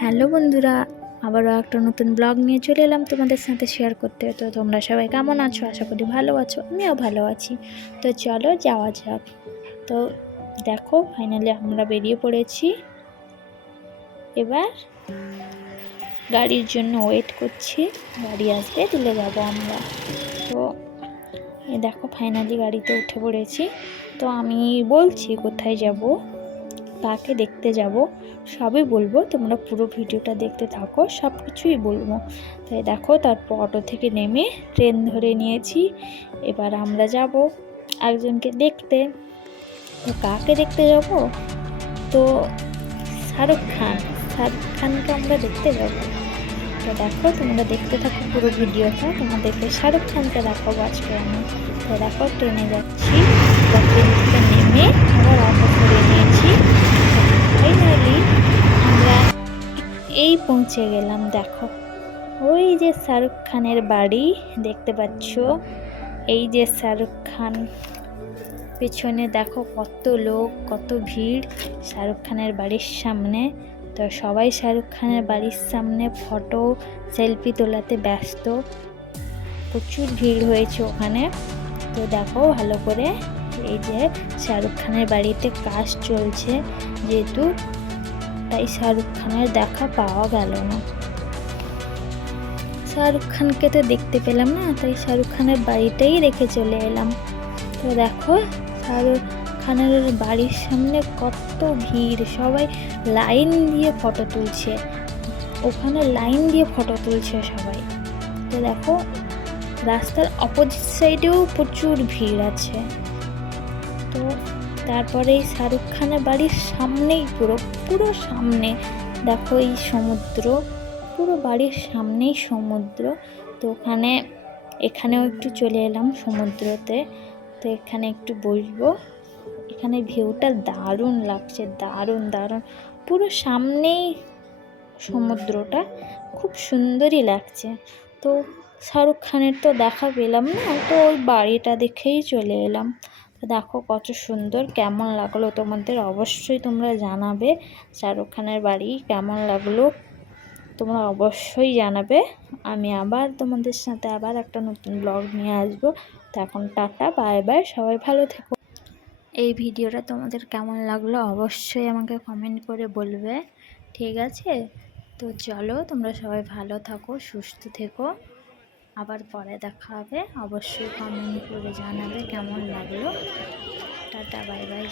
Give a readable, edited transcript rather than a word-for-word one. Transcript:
Hello বন্ধুরা, আবারও একটা নতুন ব্লগ নিয়ে চলে এলাম তোমাদের সাথে শেয়ার করতে। তো তোমরা সবাই কেমন আছো? আশা করি ভালো আছো, আমিও ভালো আছি। তো চলো যাওয়া যাক। তো দেখো ফাইনালি আমরা বেরিয়ে পড়েছি। এবার গাড়ির জন্য ওয়েট করছি, গাড়ি আসবে তুলে যাবো আমরা। তো দেখো ফাইনালি গাড়িতে উঠে পড়েছি। তো আমি বলছি কোথায় যাব, কাকে দেখতে যাব সবই বলবো, তোমরা পুরো ভিডিওটা দেখতে থাকো, সব কিছুই বলবো। তাই দেখো তারপর অটো থেকে নেমে ট্রেন ধরে নিয়েছি। এবার আমরা যাব একজনকে দেখতে। তো কাকে দেখতে যাব? তো শাহরুখ খানকে আমরা দেখতে যাব। তো দেখো তোমরা দেখতে থাকো পুরো ভিডিওটা, তোমাদেরকে শাহরুখ খানকে দেখাবো আজকে আমি। তো দেখো ট্রেনে যাচ্ছি, ট্রেন থেকে নেমে আবার অটো করে নিয়েছি। ফাইনালি আমরা এই পৌঁছে গেলাম। দেখো ওই যে শাহরুখ খানের বাড়ি দেখতে পাচ্ছ, এই যে শাহরুখ খান, পেছনে দেখো কত লোক, কত ভিড় শাহরুখ খানের বাড়ির সামনে। তো সবাই শাহরুখ খানের বাড়ির সামনে ফটো সেলফি তোলাতে ব্যস্ত, প্রচুর ভিড় হয়েছে ওখানে। তো দেখো ভালো করে, এই যে শাহরুখ খানের বাড়িতে কাজ চলছে যেহেতু, তাই শাহরুখ খানের দেখা পাওয়া গেল না। শাহরুখ খানকে তো দেখতে পেলাম না, তাই শাহরুখ খানের বাড়িটাই রেখে চলে এলাম। তো দেখো শাহরুখ খানের বাড়ির সামনে কত ভিড়, সবাই লাইন দিয়ে ফটো তুলছে, ওখানে লাইন দিয়ে ফটো তুলছে সবাই। তো দেখো রাস্তার অপোজিট সাইডেও প্রচুর ভিড় আছে। তো তারপরে এই শাহরুখ খানের বাড়ির সামনেই পুরো সামনে দেখো এই সমুদ্র, পুরো বাড়ির সামনেই সমুদ্র। তো এখানেও একটু চলে এলাম সমুদ্রতে। তো এখানে একটু বসবো, এখানে ভিউটা দারুণ লাগছে, দারুণ দারুণ, পুরো সামনেই সমুদ্রটা, খুব সুন্দরই লাগছে। তো শাহরুখ খানের তো দেখা পেলাম না, তো ওই বাড়িটা দেখেই চলে এলাম। তো দেখো কত সুন্দর, কেমন লাগলো তোমাদের অবশ্যই তোমরা জানাবে। শাহরুখ খানের বাড়ি কেমন লাগলো তোমরা অবশ্যই জানাবে। আমি আবার তোমাদের সাথে আবার একটা নতুন ব্লগ নিয়ে আসবো। তো এখন টাটা, বাই বাই, সবাই ভালো থেকো। এই ভিডিওটা তোমাদের কেমন লাগলো অবশ্যই আমাকে কমেন্ট করে বলবে, ঠিক আছে? তো চলো তোমরা সবাই ভালো থাকো, সুস্থ থেকো, আবার পরে দেখা হবে। অবশ্যই কমেন্ট করে জানাবে কেমন লাগলো। Tata, bye bye.